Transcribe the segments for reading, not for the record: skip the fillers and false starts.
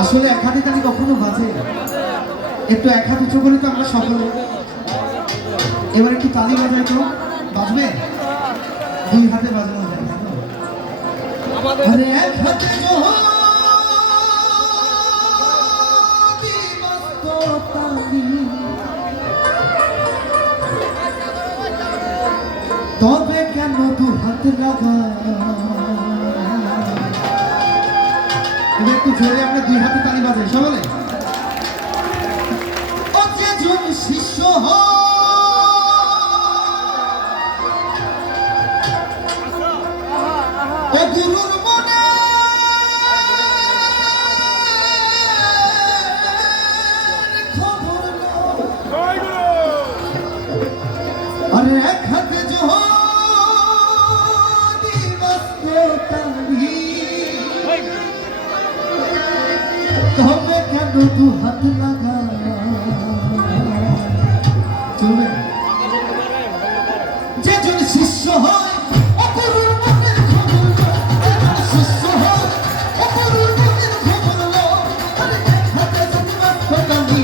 আসলে এক হাতে তালি কখনো বাজে, একটু এক হাত উঁচু করে তো আমরা সকলে এবার একটু তালি বাজাই তো বাজবে, দুই হাতে বাজানো যায়। আরে এক হাতে তবে কেন দু হাতে লাগা, এবার একটু জোরে আমরা দুই হাতে তালি বাজাই সকলে। ও যেজন শিষ্য ও গুরুর মনে খবর আরে এক হাতে তবে কেন দু হাত লাগা চলবে। যেজন শিষ্য হয় অপরুর মনের খবর লয়, যেজন শিষ্য হয় অপরুর মনের খবর লয়। আরে এক হাতে যদি বাঁধতে টানি,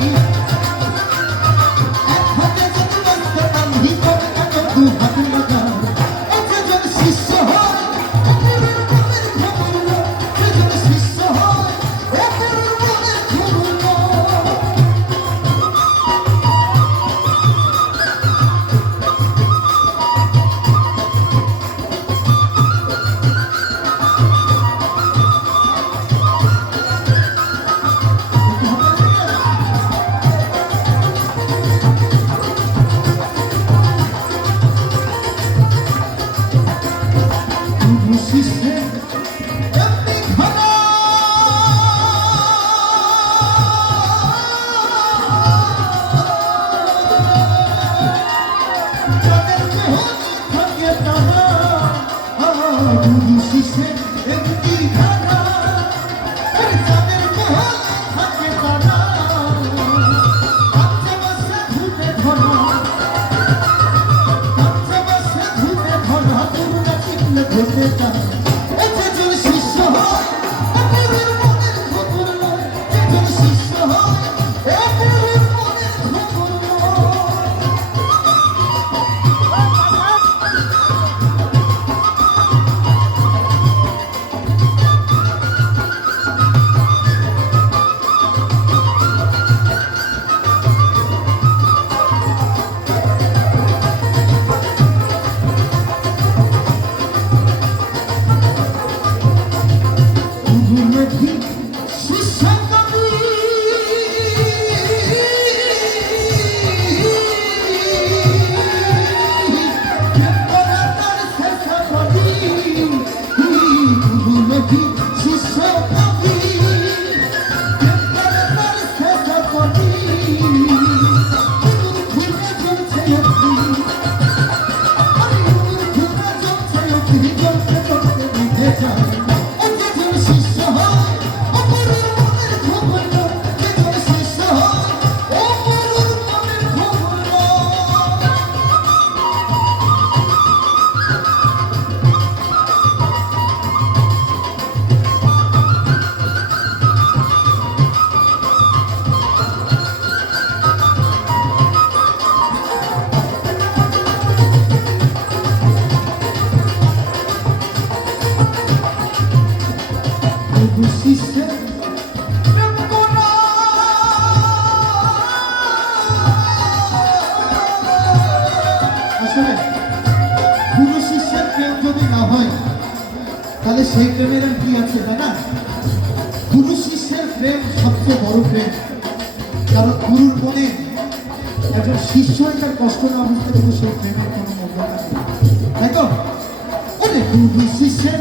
এক হাতে যদি বাঁধতে টানি, তবে কেন দু হাত লাগা। ও যেজন শিষ্য হয় অপরুর মনের খবর লয়, যেজন শিষ্য হয় অপরুর মনের খবর লয়। তাহলে সেই প্রেমের আর কি আছে, তাই না? গুরু শিষ্যের প্রেম সবচেয়ে বড় প্রেম, কারণ গুরুর মনে একজন শিষ্য তার কষ্ট না বুঝতে পারলে সেই প্রেমের কোনো মূল্য নেই, তাই তো? গুরু শিষ্যের